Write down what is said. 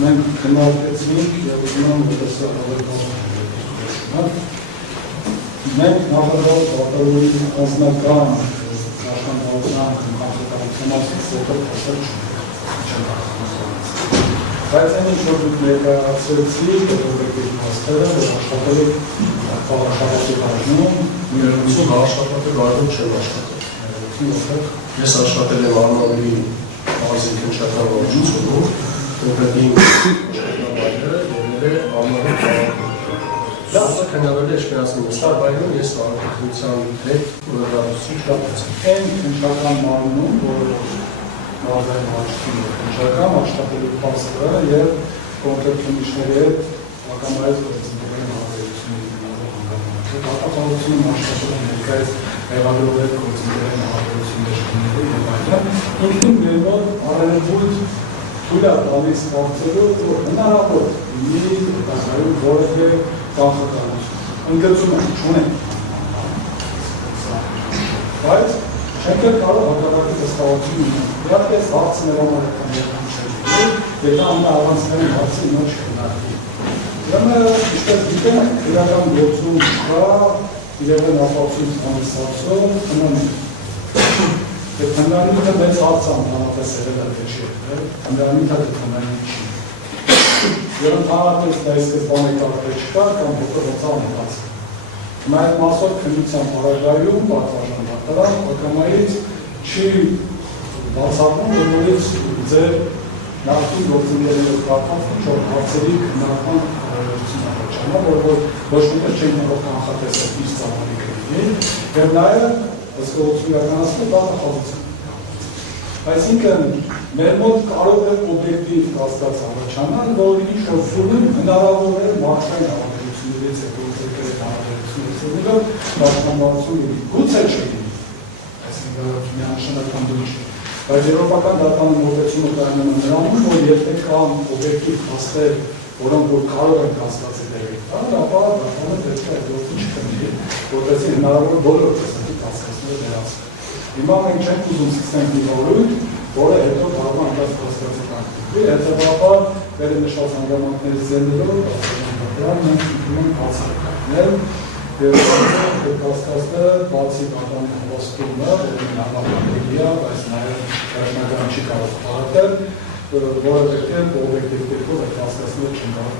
Մենք քննարկեցինք եւ ուզում եմ որսը հավելել։ Մենք նախագահ պատերազմի անձնական աշխատանքան կոնկրետացումից հետո խոսել չենք։ Բայց այն ինչ որ դուք ներկայացրեցիք, որովհետեւ մասերը աշխատել եք քաղաքացի բաժնում, միերություն աշխատել այդում չեմ աշխատել։ Ես աշխատել եմ Արմավիրի մարզի քննչական վարչությունում, որտեղ իմ աշխատանքները եղել է Արմավիր քաղաքում։ Դա քննարկվել է Շվեյցարիայի նստավայրում, ես քաղաքացիության հետ ուղղակցություն չկապեցի։ Այն քննչական մարմնում, որը մարզային վարչությունն է, քննչական աշխատելու փաստը եւ կոնկրետ քննիչների հետ ակամայից գործընկերային հարաբերությունների հանգամանքը, աշխատել են ներկայիս մեղադրողների գործընկերային հարաբերությունների եւ այլն, ինքնին մեր մոտ առանձնույթ թույլ է տալիս կարծելու, որ հնարավոր մի դասայում որևէ կանխականություն ընդգծում են, չունեն։ Բայց չենք կարող հակառակի վստահություն ունենալ։ Իհարկե այս հարցը նրա համար եթե ամենաառանցքային հարցը նոր չքննարկվի։ Ուրեմն ինչպես գիտենք, իրական գործում կա իրական ապացույց անստացող քննանյութ։ Այդ քննանյութը մեծ հարց է ընդհանրապես եղել է թե չի եղել, քննանյութը քննանյութ չի։ Եվ ընդհանրապես դա սկզբանե կարելի չկա կամ հետո ոնց անհետացել։ Հիմա այդ մասով քննության պարագայում պատվարժան դատարան ակամայից չի բացառվում, որից ձեր նախկին գործընկերներով կապված ինչ-որ հարցերի քննարկման հարաբերություն առաջանա, որ ոչ մեկը չեն կարող կանխատեսել իր ծավալիքը լինի, եւ նաեւ հսկողություն իրականացնել դատախազություն։ Այսինքն մեր մոտ կարող է օբյեկտիվ կասկած առաջանալ, որ ինչ-որ ֆուրում հնարավոր է մարդկային հարաբերություններից հետո ձերքերի հարաբերություններից դաշնամարություն գուցե չի, այսինքն միանշանական դուրս չի։ Բայց եվրոպական դատարանի մոտեցումը կայանում է նրանում, որ եթե կան օբյեկտիվ փաստեր, որոնք որ կարող են կասկածել դեպի, ապա դատարանը պետք է այդ գործը չքննի, որպեսզի հնարավոր բոլոր տեսակի կասկածները վերացվեն։ Հիմա մենք չենք ուզում սկսենք մի օրույթ, որը հետո կարող է անկած կասկածի կանգնի։ Հետևաբար վերնշված հանգամանքներից զենելով դատարանը մենք ուզում ենք բացառել եւ կասկածը բացի դատարանի հավաստումը, որը նավապետի է, բայց նաեւ դաշնական չի կարող պարտել, որը պետք է օբյեկտիվ դեպքում այդ կասկածները չեն կարող